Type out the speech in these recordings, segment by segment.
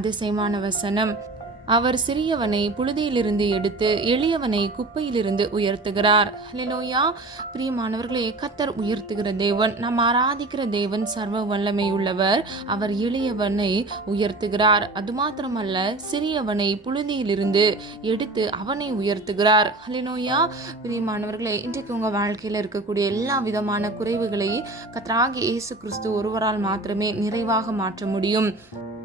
அதிசயமான வசனம். அவர் சிறியவனை புழுதியிலிருந்து எடுத்து எளியவனை குப்பையிலிருந்து உயர்த்துகிறார். ஹல்லேலூயா. பிரியமானவர்களே, கர்த்தர் உயர்த்துகிற தேவன், நாம் ஆராதிக்கிற தேவன் சர்வ வல்லமை உள்ளவர். அவர் எளியவனை உயர்த்துகிறார். அது மாத்திரமல்ல, சிறியவனை புழுதியிலிருந்து எடுத்து அவனை உயர்த்துகிறார். ஹல்லேலூயா. பிரியமானவர்களே, இன்றைக்கு உங்க வாழ்க்கையில இருக்கக்கூடிய எல்லா விதமான குறைவுகளை கர்த்தராகிய இயேசு கிறிஸ்து ஒருவரால் மாத்திரமே நிறைவாக மாற்ற முடியும்.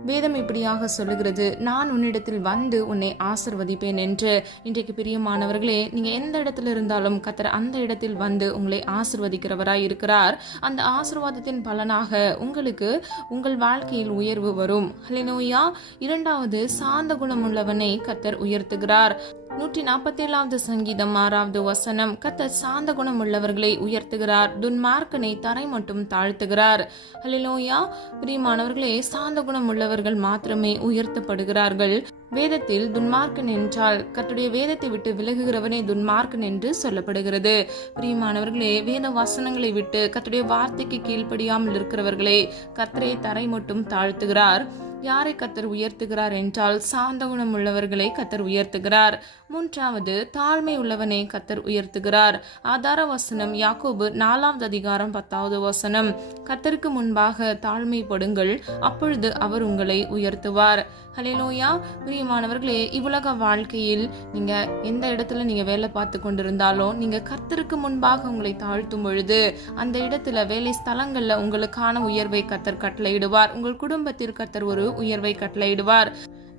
வேதம் இப்படியாக சொல்லுகிறது, நான் உன்னிடத்தில் வந்து உன்னை ஆசிர்வதிப்பேன் என்று. இன்றைக்கு பிரியமானவர்களே, நீங்க எந்த இடத்துல இருந்தாலும் கர்த்தர் அந்த இடத்தில் வந்து உங்களை ஆசிர்வதிக்கிறவராய் இருக்கிறார். அந்த ஆசீர்வாதத்தின் பலனாக உங்களுக்கு உங்கள் வாழ்க்கையில் உயர்வு வரும். ஹல்லேலூயா. இரண்டாவது, சாந்த குணம் உள்ளவனை கர்த்தர் உயர்த்துகிறார். 147வது சங்கீதம் 6வது வசனம். கர்த்தர் சாந்த குணம் உள்ளவர்களை உயர்த்துகிறார், துன்மார்க்கனை தரை மட்டும் தாழ்த்துகிறார். ஹல்லேலூயா. பிரியமானவர்களே, சாந்த குணம் உள்ளவர்கள் மாத்திரமே உயர்த்தப்படுகிறார்கள். வேதத்தில் துன்மார்க்கன் என்றால் கர்த்தருடைய வேதத்தை விட்டு விலகுகிறவனே துன்மார்க்கன் என்று சொல்லப்படுகிறது. பிரியமானவர்களே, வேத வசனங்களை விட்டு கர்த்தருடைய வார்த்தைக்கு கீழ்ப்படியாமல் இருக்கிறவர்களை கர்த்தரை தரை மட்டும் தாழ்த்துகிறார். யாரை கர்த்தர் உயர்த்துகிறார் என்றால் சாந்த குணம் உள்ளவர்களை கர்த்தர் உயர்த்துகிறார். மூன்றாவது, தாழ்மை உள்ளவனை கர்த்தர் உயர்த்துகிறார். ஆதார வசனம் யாக்கோபு 4வது அதிகாரம் 10வது வசனம். கர்த்தருக்கு முன்பாக தாழ்மைப்படுங்கள், அப்பொழுது அவர் உங்களை உயர்த்துவார். ஹல்லேலூயா. பிரியமானவர்களே, இவ்வுலக வாழ்க்கையில் நீங்க எந்த இடத்துல நீங்க வேலை பார்த்து கொண்டிருந்தாலும் நீங்க கர்த்தருக்கு முன்பாக உங்களை தாழ்த்தும் பொழுது அந்த இடத்துல வேலை ஸ்தலங்கள்ல உங்களுக்கான உயர்வை கர்த்தர் கட்டளையிடுவார். உங்கள் குடும்பத்திற்கு கர்த்தர் ஒரு உயர்வை கட்டளையிடுவார்.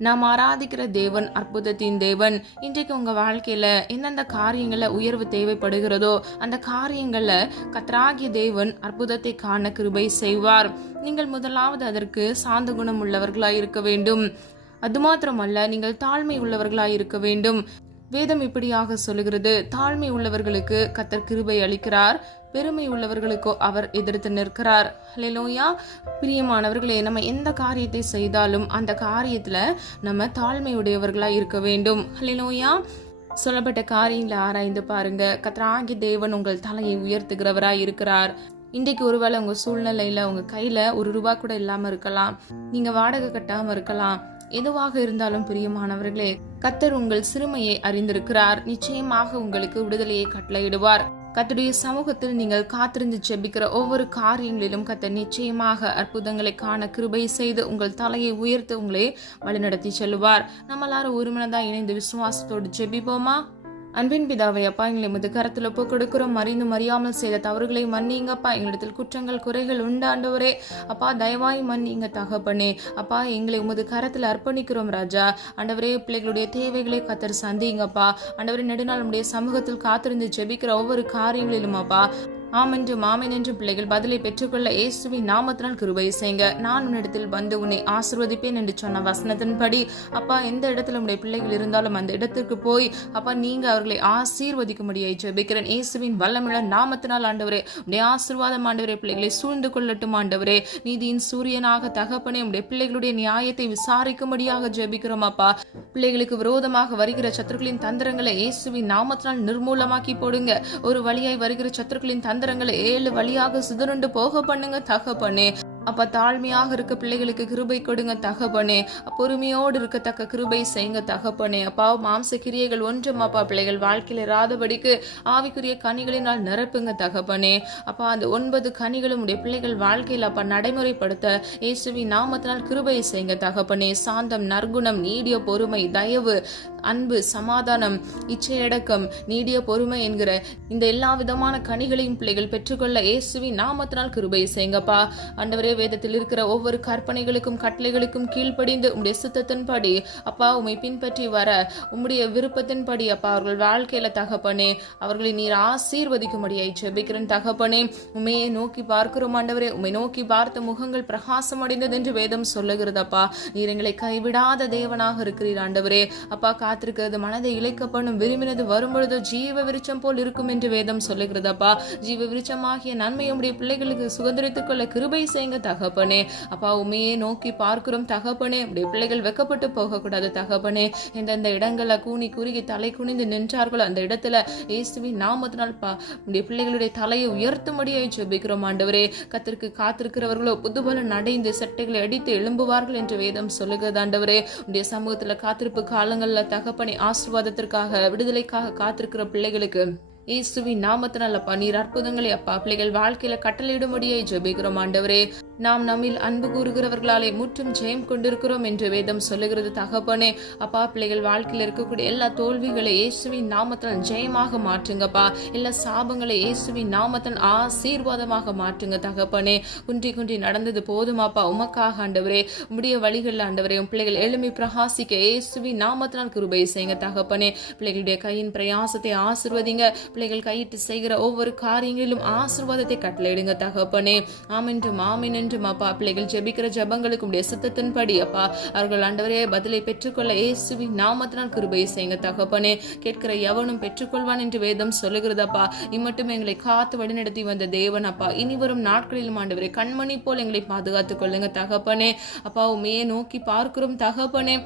நாம் ஆராதிக்கிற தேவன் அற்புதத்தின் தேவன். இன்றைக்கு உங்க வாழ்க்கையில எந்தெந்த காரியங்கள்ல உயர்வு தேவைப்படுகிறதோ அந்த காரியங்கள்ல கர்த்தராகிய தேவன் அற்புதத்தை காண கிருபை செய்வார். நீங்கள் முதலாவது அதற்கு சாந்த குணம் உள்ளவர்களாய் இருக்க வேண்டும். அது மாத்திரமல்ல, நீங்கள் தாழ்மை உள்ளவர்களாய் இருக்க வேண்டும். வேதம் இப்படியாக சொல்லுகிறது, தாழ்மை உள்ளவர்களுக்கு கர்த்தர் கிருபை அளிக்கிறார், பெருமை உள்ளவர்களுக்கோ அவர் எதிர்த்து நிற்கிறார். ஹல்லேலூயா. பிரியமானவர்களே, நம்ம எந்த காரியத்தை செய்தாலும் அந்த காரியத்துல நம்ம தாழ்மையுடையவர்களா இருக்க வேண்டும். ஹல்லேலூயா. சொல்லப்பட்ட காரியங்களை ஆராய்ந்து பாருங்க. கர்த்தராகிய தேவன் உங்கள் தலையை உயர்த்துகிறவராய் இருக்கிறார். இன்றைக்கு ஒருவேளை உங்க சூழ்நிலையில உங்க கையில ₹1 கூட இல்லாம இருக்கலாம், நீங்க வாடகை கட்டாம இருக்கலாம். எதுவாக இருந்தாலும் பிரியமானவர்களே, கர்த்தர் உங்கள் சிறுமையை அறிந்திருக்கிறார். நிச்சயமாக உங்களுக்கு விடுதலையை கட்டளையிடுவார். கர்த்தருடைய சமூகத்தில் நீங்கள் காத்திருந்து ஜெபிக்கிற ஒவ்வொரு காரியங்களிலும் கர்த்தர் நிச்சயமாக அற்புதங்களை காண கிருபை செய்து உங்கள் தலையை உயர்த்து உங்களை வழிநடத்தி செல்வார். நம்ம எல்லாரும் ஒரு மனதா இணைந்து விசுவாசத்தோடு ஜெபிப்போமா? அன்பின் பிதாவை, அப்பா, எங்களை முது கரத்தில் ஒப்பு கொடுக்கிறோம். அறிந்தும் அறியாமல் செய்த தவறுகளை மன்னிங்கப்பா. எங்களிடத்தில் குற்றங்கள் குறைகள் உண்டு ஆண்டவரே. அப்பா, தயவாய் மன்னிங்க தகப்பனே. அப்பா, எங்களை உமது கரத்தில் அர்ப்பணிக்கிறோம் ராஜா. ஆண்டவரே, பிள்ளைகளுடைய தேவைகளை கர்த்தர் சந்திங்கப்பா. ஆண்டவரே, நெடுநாள் நம்முடைய சமூகத்தில் காத்திருந்து ஜெபிக்கிற ஒவ்வொரு காரியங்களிலும் அப்பா ஆமென்றும் ஆமென் என்று பிள்ளைகள் பதிலை பெற்றுக்கொள்ள இயேசுவின் நாமத்தினால் கிருபை செய்யுங்க. நான் உன்னிடத்தில் வந்து உன்னை ஆசீர்வதிப்பேன் என்று சொன்ன வசனத்தின்படி அப்பா, எந்த இடத்துல உடைய பிள்ளைகள் இருந்தாலும் அந்த இடத்திற்கு போய் அப்பா நீங்க அவர்களை ஆசீர்வதிக்கும்படியாய் ஜெபிக்கிறேன். இயேசுவின் வல்லமையுள்ள நாமத்தினால் ஆண்டவரே, உடைய ஆசீர்வாதம் ஆண்டவரே பிள்ளைகளை சூழ்ந்து கொள்ளட்டும். ஆண்டவரே, நீதியின் சூரியனாக தகப்பனே, உடைய பிள்ளைகளுடைய நியாயத்தை விசாரிக்கும்படியாக ஜெபிக்கிறோம். அப்பா, பிள்ளைகளுக்கு விரோதமாக வருகிற சத்துருக்களின் தந்திரங்களை இயேசுவின் நாமத்தினால் நிர்மூலமாக்கி போடுங்க. ஒரு வழியாய் வருகிற சத்துருக்களின் தந்திரங்களை 7 வழியாக சிதறுண்டு போக பண்ணுங்க தகப்பனே. அப்ப தாழ்மையாக இருக்க பிள்ளைகளுக்கு கிருபை கொடுங்க தகப்பனே. பொறுமையோடு இருக்கத்தக்க கிருபை செய்யுங்க தகப்பனே. அப்பா, மாம்ச கிரியைகள் ஒன்றும் அப்பா பிள்ளைகள் வாழ்க்கையில் இராதபடிக்கு ஆவிக்குரிய கனிகளினால் நிரப்புங்க தகப்பனே. அப்பா, அந்த 9 கனிகளும் உடைய பிள்ளைகள் வாழ்க்கையில் அப்பா நடைமுறைப்படுத்த இயேசுவின் நாமத்தினால் கிருபை செய்யுங்க தகப்பனே. சாந்தம், நற்குணம், நீடிய பொறுமை, தயவு, அன்பு, சமாதானம், இச்சையடக்கம், நீடிய பொறுமை என்கிற இந்த எல்லா விதமான கனிகளையும் பிள்ளைகள் பெற்றுக்கொள்ள இயேசுவின் நாமத்தினால் கிருபை செய்யுங்கப்பா. ஆண்டவரே, வேதத்தில் இருக்கிற ஒவ்வொரு கற்பனைகளுக்கும் கட்டளைகளுக்கும் கீழ்ப்படிந்து உம்முடைய சித்தத்தின்படி அப்பா உம்மை பின்பற்றி வர உம்முடைய விருப்பத்தின்படி அப்பா அவர்கள் வாழ்க்கையில தகப்பனே அவர்களை நீர் ஆசீர்வதிக்கும்படியாய் ஜெபிக்கிறேன் தகப்பனே. உம்மையை நோக்கி பார்க்கிறோம் ஆண்டவரே. உம்மை நோக்கி பார்த்த முகங்கள் பிரகாசம் அடைந்தது என்று வேதம் சொல்லுகிறதப்பா. நீர் எங்களை கைவிடாத தேவனாக இருக்கிறீர் ஆண்டவரே. அப்பா, காத்திருக்கிறது மனதை இழைக்கப்படும், விரும்பினது வரும்பொழுது ஜீவ விருட்சம் போல் இருக்கும் என்று வேதம் சொல்லுகிறதப்பா. ஜீவ விருட்சமாகிய நன்மை உம்முடைய பிள்ளைகளுக்கு சுதந்திரித்துக் கொள்ள கிருபை செய்யுங்க தகப்பனே. அப்பா உண்மையே நோக்கி பார்க்கிறோம் தகப்பனே. உடைய பிள்ளைகள் வெக்கப்பட்டு போகக்கூடாது தகப்பனே. எந்தெந்த இடங்களை கூனி குறுகி தலை குனிந்து நின்றார்களோ அந்த இடத்துல இயேசுவின் நாமத்தினால் உடைய பிள்ளைகளுடைய தலையை உயர்த்தும்படியாய் ஜெபிக்கிறோம் ஆண்டவரே. கர்த்தருக்கு காத்திருக்கிறவர்களோ புதுபலன் அடைந்து சட்டைகளை அடித்து எழும்புவார்கள் என்று வேதம் சொல்லுகிறது ஆண்டவரே. உடைய சமூகத்துல காத்திருப்பு காலங்கள்ல தகப்பனை ஆசீர்வாதத்திற்காக விடுதலைக்காக காத்திருக்கிற பிள்ளைகளுக்கு இயேசுவின் நாமத்தினால் அப்பா நீர் அற்புதங்களை அப்பா பிள்ளைகள் வாழ்க்கையில கட்டளையிடும்படியை ஜெபிக்கிறோம் ஆண்டவரே. நாம் நம்மில் அன்பு கூறுகிறவர்களாலே முற்றும் ஜெயம் கொண்டிருக்கிறோம் என்று வேதம் சொல்லுகிறது தகப்பனே. அப்பா பிள்ளைகள் வாழ்க்கையில் இருக்கக்கூடிய எல்லா தோல்விகளை இயேசுவின் நாமத்தில் ஜெயமாக மாற்றுங்கப்பா. எல்லா சாபங்களை இயேசுவின் நாமத்தில் ஆசீர்வாதமாக மாற்றுங்க தகப்பனே. குன்றி குன்றி நடந்தது போதுமாப்பா உமக்காக ஆண்டவரே. உம்முடைய வழிகள் ஆண்டவரே உம் பிள்ளைகள் எழுமி பிரகாசிக்க இயேசுவின் நாமத்தினால் கிருபை செய்யுங்க தகப்பனே. பிள்ளைகளுடைய கையின் பிரயாசத்தை ஆசீர்வதிங்க. பிள்ளைகள் கையிட்டு செய்கிற ஒவ்வொரு காரியங்களிலும் ஆசீர்வாதத்தை கட்டளையிடுங்க தகப்பனே. ஆமென்றும் ஆமென் என்றும் அப்பா பிள்ளைகள் ஜெபிக்கிற ஜெபங்களுக்கு உடைய சித்தத்தின்படி அப்பா அவர்கள் ஆண்டவரே பதிலை பெற்றுக்கொள்ள இயேசுவின் நாமத்தினால் கிருபை செய்யுங்க தகப்பனே. கேட்கிற எவனும் பெற்றுக்கொள்வான் என்று வேதம் சொல்லுகிறதப்பா. இம்மட்டும் எங்களை காத்து வழிநடத்தி வந்த தேவன் அப்பா இனி வரும் நாட்களிலும் ஆண்டவரே கண்மணி போல் எங்களை பாதுகாத்துக் கொள்ளுங்க தகப்பனே. அப்பா உமையே நோக்கி பார்க்கிறோம் தகப்பனே.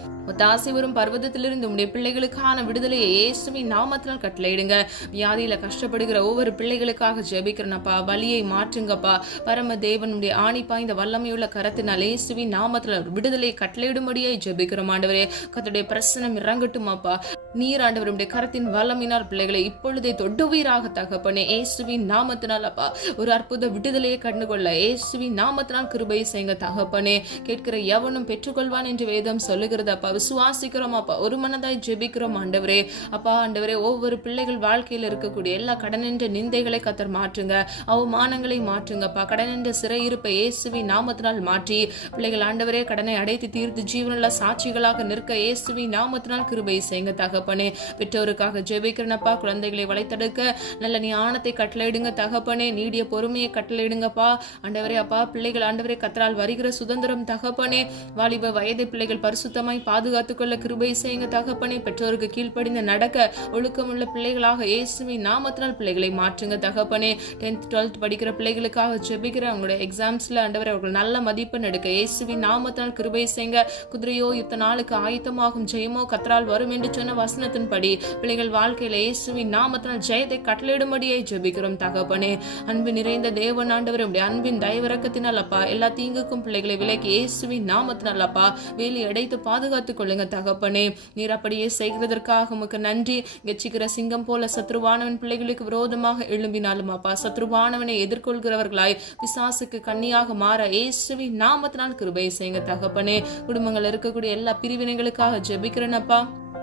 தாசி வரும் பர்வதத்திலிருந்து உடைய பிள்ளைகளுக்கான விடுதலையை இயேசுவின் நாமத்தினால் கட்டளையிடுங்க. வியாதியில கஷ்டப்படுகிற ஒவ்வொரு பிள்ளைகளுக்காக ஜெபிக்கிறனப்பா. வலியை மாற்றுங்கப்பா. பரம தேவனுடைய ஆணி பாய்ந்த வல்லமையுள்ள கரத்தினால் இயேசுவின் நாமத்துல விடுதலை கட்டளையிடும்படியாய் ஜெபிக்கிறோம் ஆண்டவரே. கர்த்தருடைய பிரசன்னம் இறங்கட்டும் அப்பா. நீர் ஆண்டவருடைய கரத்தின் வல்லமினால் பிள்ளைகளை இப்பொழுதே தொடுவீராக தகப்பனே. இயேசுவின் நாமத்தினால் அப்பா ஒரு அற்புத விடுதலையை கண்டுகொள்ள இயேசுவின் நாமத்தினால் கிருபை செய்யுங்க தகப்பனே. கேட்கிற எவனும் பெற்றுக்கொள்வான் என்று வேதம் சொல்லுகிறது அப்பா. விசுவாசிக்கிறோம் அப்பா. ஒரு மனதாய் ஜெபிக்கிறோம் ஆண்டவரே. அப்பா ஆண்டவரே ஒவ்வொரு பிள்ளைகள் வாழ்க்கையில் இருக்கக்கூடிய எல்லா கடனின்ற நிந்தைகளை கர்த்தர் மாற்றுங்க. அவமானங்களை மாற்றுங்கப்பா. கடனின்ற சிறையிருப்பை இயேசுவின் நாமத்தினால் மாற்றி பிள்ளைகள் ஆண்டவரே கடனை அடைத்து தீர்த்து ஜீவனுள்ள சாட்சிகளாக நிற்க இயேசுவின் நாமத்தினால் கிருபை செய்யுங்க தகப்பனே. பெற்றோருக்காக ஜெபிக்கிறனப்பா. குழந்தைகளை வளைத்தெடுக்க நல்ல ஞானத்தை கட்டளையிடுங்க தகப்பனே. நீடிய பொறுமையை கட்டளையிடுங்கப்பா ஆண்டவரே. அப்பா பிள்ளைகள் ஆண்டவரே கர்த்தரால் வருகிற சுதந்திரம் தகப்பனே. வாலிப வயது பிள்ளைகள் பரிசுத்தமாய் பாதுகாத்துக் கொள்ள கிருபை செய்யுங்க தகப்பனே. பெற்றோருக்கு கீழ்ப்படிந்து நடக்க ஒழுக்கமுள்ள பிள்ளைகளாக இயேசுவின் நாமத்தினால் பிள்ளைகளை மாற்றுங்க தகப்பனே. 10th 12th படிக்கிற பிள்ளைகளுக்காக ஜெபிக்கிற அவங்களுடைய எக்ஸாம்ஸ்ல ஆண்டவரே அவர்கள் நல்ல மதிப்பெண் எடுக்க இயேசுவின் நாமத்தினால் கிருபை செய்யுங்க. குதிரையோ யுத்த நாளுக்கு ஆயத்தமாகும் ஜெயமோ கர்த்தரால் வரும் என்று சொன்ன வசனத்தின்படி பிள்ளைகள் வாழ்க்கையில இயேசுவின் நாமத்தினால் ஜெயத்தை கட்டளையிடும்படியை ஜெபிக்கிறோம் தகப்பனே. அன்பு நிறைந்த தேவன் ஆண்டவரே உடைய அன்பின் தயவிரக்கத்தினால் அப்பா எல்லா தீங்குக்கும் பிள்ளைகளை விலக்கி இயேசுவின் நாமத்தினால் அப்பா வேலி அடைத்து பாதுகாத்துக் கொள்ளுங்க தகப்பனே. நீர் அப்படியே செய்கிறதற்காக உமக்கு நன்றி. கெச்சிக்கிற சிங்கம் போல சத்ருவானவன் பிள்ளைகளுக்கு விரோதமாக எழும்பினாலும் அப்பா சத்ருவானவனை எதிர்கொள்கிறவர்களாய் பிசாசுக்கு கண்ணியாக மாற இயேசுவின் நாமத்தினால் கிருபை செய்யுங்க தகப்பனே. குடும்பங்கள் இருக்கக்கூடிய எல்லா பிரிவினைகளுக்காக ஜெபிக்கிறேனப்பா.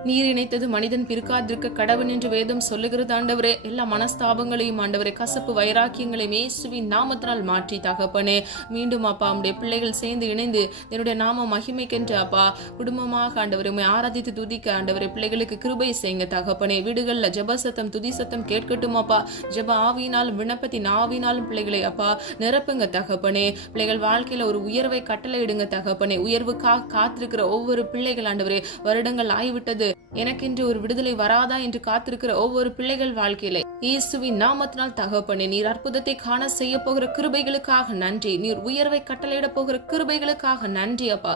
நீர் இணைத்தது மனிதன் பிரிக்காதிருக்க கடவுள் என்று வேதம் சொல்லுகிறது ஆண்டவரே. எல்லா மனஸ்தாபங்களையும் ஆண்டவரே கசப்பு வைராக்கியங்களையும் இயேசுவின் நாமத்தினால் மாற்றி தகப்பனே. மீண்டும் அப்பா உடைய பிள்ளைகள் சேர்ந்து இணைந்து என்னுடைய நாம மகிமைக்கென்று அப்பா குடும்பமாக ஆண்டவரை உம்மை ஆராதித்து துதிக்க ஆண்டவரை பிள்ளைகளுக்கு கிருபை செய்யுங்க தகப்பனே. வீடுகள்ல ஜெப சத்தம் துதி சத்தம் கேட்கட்டும் அப்பா. ஜெப ஆவியினாலும் விண்ணப்பத்தின் ஆவியினாலும் பிள்ளைகளை அப்பா நிரப்புங்க தகப்பனே. பிள்ளைகள் வாழ்க்கையில ஒரு உயர்வை கட்டளையிடுங்க தகப்பனே. உயர்வுக்காக காத்திருக்கிற ஒவ்வொரு பிள்ளைகள் ஆண்டவரே வருடங்கள் ஆகிவிட்டது எனக்கென்று ஒரு விடுதலை வராதா என்று காத்திருக்கிற ஒவ்வொரு பிள்ளைகள் வாழ்க்கையில இயேசுவின் நாமத்தினால் தகப்பனே நீர் அற்புதத்தை காண செய்ய போகிற கிருபைகளுக்காக நன்றி. நீர் உயர்வை கட்டளையிட போகிற கிருபைகளுக்காக நன்றி அப்பா.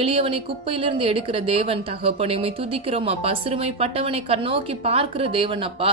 எளியவனை குப்பையிலிருந்து எடுக்கிற தேவன் தகப்பனை உம்மை துதிக்கிறோம் அப்பா. சிறுமைப்பட்டவனை கண்ணோக்கி பார்க்கிற தேவன் அப்பா.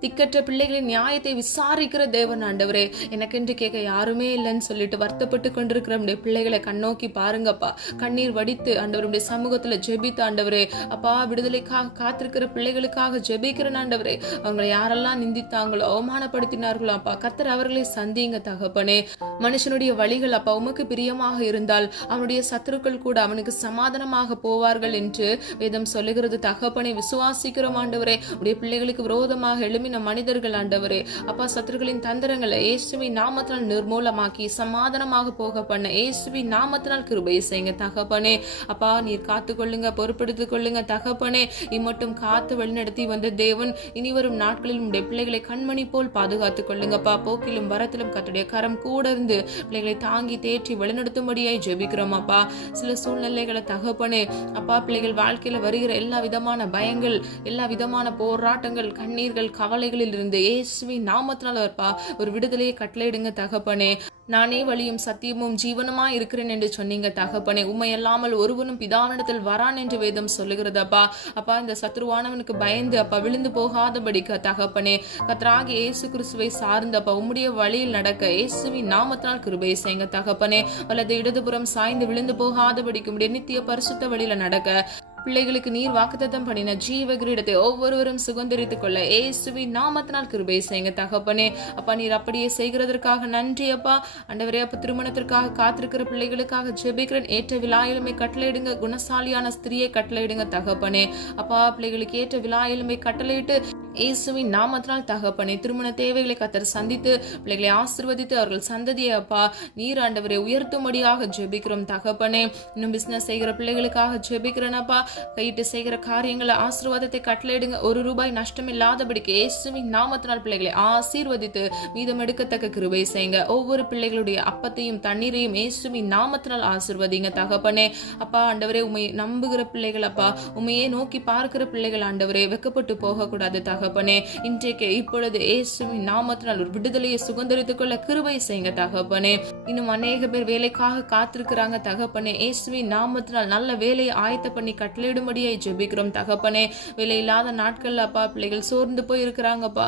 திக்கற்ற பிள்ளைகளின் நியாயத்தை விசாரிக்கிற தேவன் ஆண்டவரே. எனக்கென்று கேட்க யாருமே இல்லைன்னு சொல்லிட்டு வருத்தப்பட்டு கொண்டிருக்கிற பிள்ளைகளை கண்ணோக்கி பாருங்கப்பா. கண்ணீர் வடித்து ஆண்டவருடைய சமூகத்துல ஜெபித்த ஆண்டவரே அப்பா விடுதலைக்காக காத்திருக்கிற பிள்ளைகளுக்காக ஜெபிக்கிறேன் ஆண்டவரே. அவங்களை யாரெல்லாம் நிந்தித்தாங்களோ அவமானப்படுத்தினார்களோ அப்பா கர்த்தர் அவர்களை சந்திங்க தகப்பனே. மனுஷனுடைய வழிகள் அப்பா உமக்கு பிரியமாக இருந்தால் அவனுடைய சத்துருக்கள் கூட அவனுக்கு சமாதானமாக போவார்கள் என்று வேதம் சொல்லுகிறது தகப்பனே. விசுவாசிக்கிறோம் ஆண்டவரே. உடைய பிள்ளைகளுக்கு விரோதமாக எழுமின மனிதர்கள் ஆண்டவரே அப்பா சத்துருக்களின் தந்திரங்களை இயேசுவின் நாமத்தினால் நிர்மூலமாக்கி சமாதானமாக போக பண்ண இயேசுவின் நாமத்தினால் கிருபை செய்யுங்க தகப்பனே. அப்பா நீர் காத்துக்கொள்ளுங்க பொறுப்படுத்திக் கொள்ளுங்க தகப்பனே. இம்மட்டும் காத்து வழிநடத்தி வந்த தேவன் இனி வரும் நாட்களில் உடைய பிள்ளைகளை கண்மணி போல் பாதுகாத்துக் கொள்ளுங்கப்பா. போக்கிலும் வரத்திலும் கர்த்தருடைய கரம் கூட இருந்து பிள்ளைகளை தாங்கி தேற்றி வழிநடத்தும்படியாய் ஜெபிக்கிறோம் அப்பா. சில சூழ்நிலைகளை தகப்பனே அப்பா பிள்ளைகள் வாழ்க்கையில வருகிற எல்லா விதமான பயங்கள் எல்லா விதமான போராட்டங்கள் கண்ணீர்கள் கவலை கவலைகளில் இருந்து இயேசுவின் நாமத்தினால் அப்பா ஒரு விடுதலையை கட்டளையிடுங்க தகப்பனே. நானே வழியும் சத்தியமும் ஜீவனுமா இருக்கிறேன் என்று சொன்னீங்க தகப்பனே. உம்மை அல்லாமல் ஒருவனும் பிதாவினிடத்தில் வரான் என்று வேதம் சொல்லுகிறது அப்பா. அப்பா இந்த சத்ருவானவனுக்கு பயந்து அப்பா விழுந்து போகாதபடிக்க தகப்பனே கர்த்தராகிய இயேசு கிறிஸ்துவை சார்ந்து அப்பா உம்முடைய வழியில் நடக்க இயேசுவின் நாமத்தினால் கிருபை செய்யுங்க தகப்பனே. வலது இடதுபுறம் சாய்ந்து விழுந்து போகாதபடிக்கு உம்முடைய நித்திய பரிசுத்த வழியில நடக்க பிள்ளைகளுக்கு நீர் வாக்குத்தத்தம் பண்ணின ஜீவ கிரீடத்தை ஒவ்வொருவரும் சுதந்தரித்துக் கொள்ள இயேசுவின் நாமத்தினால் கிருபை செய்யுங்க தகப்பனே. அப்பா நீர் அப்படியே செய்கிறதற்காக நன்றி அப்பா. ஆண்டவரே அப்ப திருமணத்திற்காக காத்திருக்கிற பிள்ளைகளுக்காக ஜெபிக்கிறேன். ஏற்ற விலாயலுமை கட்டளையிடுங்க. குணசாலியான ஸ்திரியை கட்டளையிடுங்க தகப்பனே. அப்பா பிள்ளைகளுக்கு ஏற்ற விலாயலுமை கட்டளையிட்டு இயேசுவின் நாமத்தினால் தகப்பனே திருமண தேவைகளை கர்த்தர் சந்தித்து பிள்ளைகளை ஆசீர்வதித்து அவர்கள் சந்ததியை அப்பா நீர் ஆண்டவரை உயர்த்தும்படியாக ஜெபிக்கிறோம் தகப்பனே. இன்னும் பிசினஸ் செய்கிற பிள்ளைகளுக்காக ஜெபிக்கிறேன் அப்பா. கையிட்டு செய்கிற காரியங்களை ஆசீர்வாதத்தை கட்டளையிடுங்க. ₹1 நஷ்டம் இல்லாதபடிக்கு இயேசுவின் நாமத்தினால் பிள்ளைகளை ஆசீர்வதித்து மீதம் எடுக்கத்தக்க கிருபை செய்யுங்க. ஒவ்வொரு பிள்ளைகளுடைய அப்பத்தையும் தண்ணீரையும் இயேசுவின் நாமத்தினால் ஆசீர்வதிங்க தகப்பனே. அப்பா ஆண்டவரே உம்மை நம்புகிற பிள்ளைகள் அப்பா உம்மையே நோக்கி பார்க்கிற பிள்ளைகள் ஆண்டவரே வெக்கப்பட்டு போகக்கூடாது தகப்பனே. இன்றைக்கு இப்பொழுது இயேசுவின் நாமத்தினால் ஒரு விடுதலையை சுதந்தரித்துக் கொள்ள கிருபை செய்யுங்க தகப்பனே. இன்னும் அநேக பேர் வேலைக்காக காத்திருக்கிறாங்க தகப்பனே. இயேசுவின் நாமத்தினால் நல்ல வேலையை ஆயத்த பண்ணி கட்டளையிடும்படியாய் ஜெபிக்கிறோம் தகப்பனே. வேலை இல்லாத நாட்கள்ல அப்பா பிள்ளைகள் சோர்ந்து போய் இருக்கிறாங்கப்பா.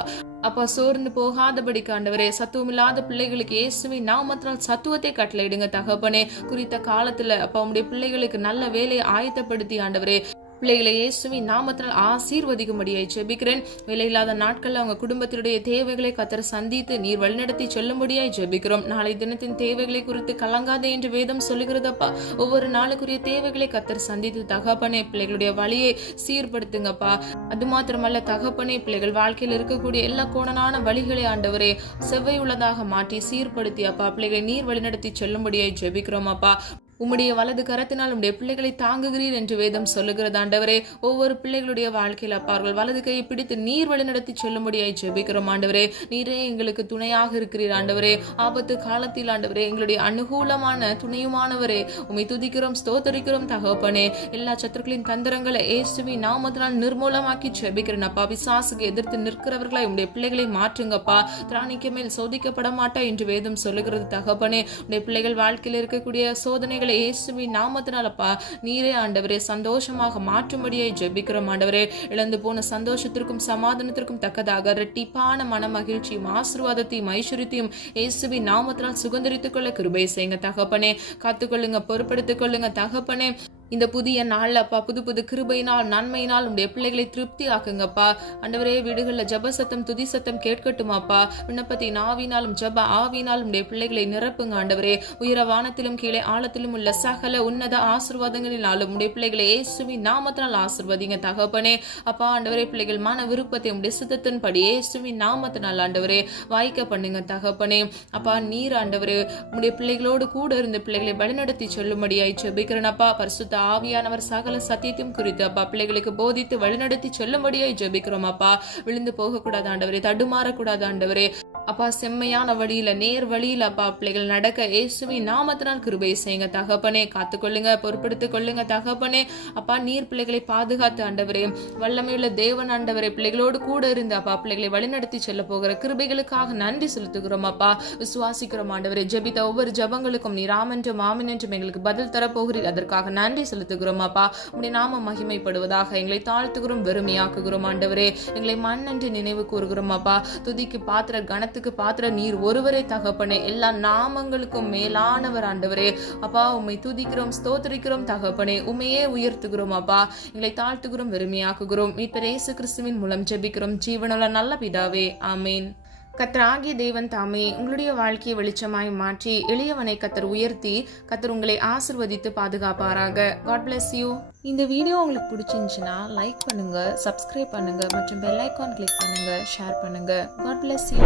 அப்பா சோர்ந்து போகாதபடிக்கு ஆண்டவரே சத்துவம் இல்லாத பிள்ளைகளுக்கு இயேசுவின் நாமத்தினால் சத்துவத்தை கட்டளையிடுங்க தகப்பனே. குறித்த காலத்துல அப்பா உம்முடைய பிள்ளைகளுக்கு நல்ல வேலையை ஆயத்தப்படுத்தி ஆண்டவரே பிள்ளைகளை இயேசுவின் நாமத்தினால் ஆசீர்வதிக்கும்படியாய் ஜெபிக்கிறேன். வேலையில்லாத நாட்கள்ல அவங்க குடும்பத்தினுடைய தேவைகளை கர்த்தர் சந்தித்து நீர் வழிநடத்தி சொல்லும்படியாய் ஜெபிக்கிறோம். நாளை தினத்தின் தேவைகளை குறித்து கலங்காதே என்று வேதம் சொல்லுகிறதப்பா. ஒவ்வொரு நாளுக்குரிய தேவைகளை கர்த்தர் சந்தித்து தகப்பனே பிள்ளைகளுடைய வழியை சீர்படுத்துங்கப்பா. அது மாத்திரமல்ல தகப்பனே பிள்ளைகள் வாழ்க்கையில் இருக்கக்கூடிய எல்லா கோணனான வழிகளை ஆண்டவரே செவ்வை உள்ளதாக மாற்றி சீர்படுத்தி அப்பா பிள்ளைகளை நீர் வழிநடத்தி சொல்லும்படியாய் ஜெபிக்கிறோம் அப்பா. உம்முடைய வலது கரத்தினால் உம்முடைய பிள்ளைகளை தாங்குகிறீர் என்று வேதம் சொல்லுகிறது ஆண்டவரே. ஒவ்வொரு பிள்ளைகளுடைய வாழ்க்கையில் அப்பா அவர்கள் வலது கையை பிடித்து நீர் வழிநடத்தி சொல்லும்படியாய் ஜெபிக்கிறோம் ஆண்டவரே. நீரே எங்களுக்கு துணையாக இருக்கிறீர் ஆண்டவரே. ஆபத்து காலத்தில் ஆண்டவரே எங்களுடைய அனுகூலமான துணையுமானவரே உம்மை துதிக்கிறோம் ஸ்தோத்தரிக்கிறோம் தகப்பனே. எல்லா சத்துருக்களின் தந்திரங்களை இயேசுவின் நாமத்தினால் நிர்மூலமாக்கி ஜெபிக்கிறேன் அப்பா. பிசாசுக்கு எதிர்த்து நிற்கிறவர்களை உம்முடைய பிள்ளைகளை மாற்றுங்கப்பா. திராணிக்கு மேல் சோதிக்கப்பட மாட்டா என்று வேதம் சொல்லுகிறது தகப்பனே. உம்முடைய பிள்ளைகள் வாழ்க்கையில் இருக்கக்கூடிய சோதனைகள் இயேசுவின் நாமத்தினாலப்பா நீரே ஆண்டவரே சந்தோஷமாக மாற்றும்படியாய் ஜெபிக்கிறோம் ஆண்டவரே. இழந்து போன சந்தோஷத்திற்கும் சமாதானத்திற்கும் தக்கதாக இரட்டிப்பான மன மகிழ்ச்சியும் ஆசீர்வாதத்தையும் ஐஸ்வரியத்தையும் இயேசுவின் நாமத்தினால் சுதந்தரித்துக் கொள்ள கிருபை செய்யுங்க தகப்பனே. காத்துக்கொள்ளுங்க பொறுப்படுத்திக் கொள்ளுங்க தகப்பனே. இந்த புதிய நாள்ல அப்பா புது புது கிருபையினால் நன்மையினால் உடைய பிள்ளைகளை திருப்தி ஆக்குங்கப்பா. ஆண்டவரே வீடுகள்ல ஜப சத்தம் துதி சத்தம் கேட்கட்டுமாப்பா. விண்ணப்பத்தின் ஆவினாலும் ஜப ஆவினாலும் உடைய பிள்ளைகளை நிரப்புங்க ஆண்டவரே. உயர வானத்திலும் கீழே ஆழத்திலும் உள்ள சகல உன்னத ஆசீர்வாதங்களினாலும் உடைய பிள்ளைகளை இயேசுவின் நாமத்தினால் ஆசீர்வதிங்க தகப்பனே. அப்பா ஆண்டவரே பிள்ளைகள் மன விருப்பத்தை உடைய சித்தத்தின்படி இயேசுவின் நாமத்தினால் ஆண்டவரே வாய்க்க பண்ணுங்க தகப்பனே. அப்பா நீர் ஆண்டவரே உடைய பிள்ளைகளோடு கூட இருந்த பிள்ளைகளை வழிநடத்தி சொல்லும்படியாய் ஜெபிக்கிறேனப்பா. பரிசுத்த ஆவியானவர் சகல சத்தியத்தையும் குறித்து அப்பா பிள்ளைகளுக்கு போதித்து வழிநடத்தி சொல்லும்படியாய் ஜெபிக்கிறோம் அப்பா. விழுந்து போக கூடாது ஆண்டவரே. தடுமாறக்கூடாது ஆண்டவரே. அப்பா செம்மையான வழியில நேர் வழியில அப்பா பிள்ளைகள் நடக்க இயேசுவின் நாமத்தினால் கிருபை செய்யுங்க தகப்பனே. காத்துக்கொள்ளுங்க பொறுப்படுத்திக் கொள்ளுங்க தகப்பனே. அப்பா நீர் பிள்ளைகளை பாதுகாத்து ஆண்டவரே வல்லமையுள்ள தேவன் ஆண்டவரே பிள்ளைகளோடு கூட இருந்து அப்பா பிள்ளைகளை வழிநடத்தி செல்ல போகிற கிருபைகளுக்காக நன்றி செலுத்துகிறோம் அப்பா. விசுவாசிக்கிறோம் ஆண்டவரே. ஜெபித்த ஒவ்வொரு ஜபங்களுக்கும் நீர் ஆமென்றும் ஆமென் என்றும் எங்களுக்கு பதில் தரப்போகிறீர். அதற்காக நன்றி செலுத்துகிறோம் அப்பா. உம்முடைய நாமம் மகிமைப்படுவதாக. எங்களை தாழ்த்துகிறோம் வெறுமையாக்குகிறோம் ஆண்டவரே. எங்களை மண் என்று நினைவு கூறுகிறோம் அப்பா. துதிக்கு பாத்திர கணத்துக்கு பாத்திர நீர் ஒருவரே தகப்பனே. எல்லா நாமங்களுக்கும் மேலானவர் ஆண்டவரே. அப்பா உம்மை துதிக்கிறோம் ஸ்தோத்திரிக்கிறோம் தகப்பனே. உம்மையே உயர்த்துகிறோம் அப்பா. எங்களை தாழ்த்துகிறோம் வெறுமையாக்குகிறோம். மீட்பர் இயேசு கிறிஸ்துவின் மூலம் ஜெபிக்கிறோம் ஜீவனுள்ள நல்ல பிதாவே ஆமேன். கர்த்தராகிய தேவன் தாமே உங்களுடைய வாழ்க்கையை வெளிச்சமாய் மாற்றி எளியவனை கர்த்தர் உயர்த்தி கர்த்தர் உங்களை ஆசீர்வதித்து பாதுகாப்பாராக. God bless you. இந்த வீடியோ உங்களுக்கு பிடிச்சிருந்துச்சுன்னா லைக் பண்ணுங்க, சப்ஸ்கிரைப் பண்ணுங்க மற்றும் பெல் ஐகான் கிளிக் பண்ணுங்க, ஷேர் பண்ணுங்க. God bless you.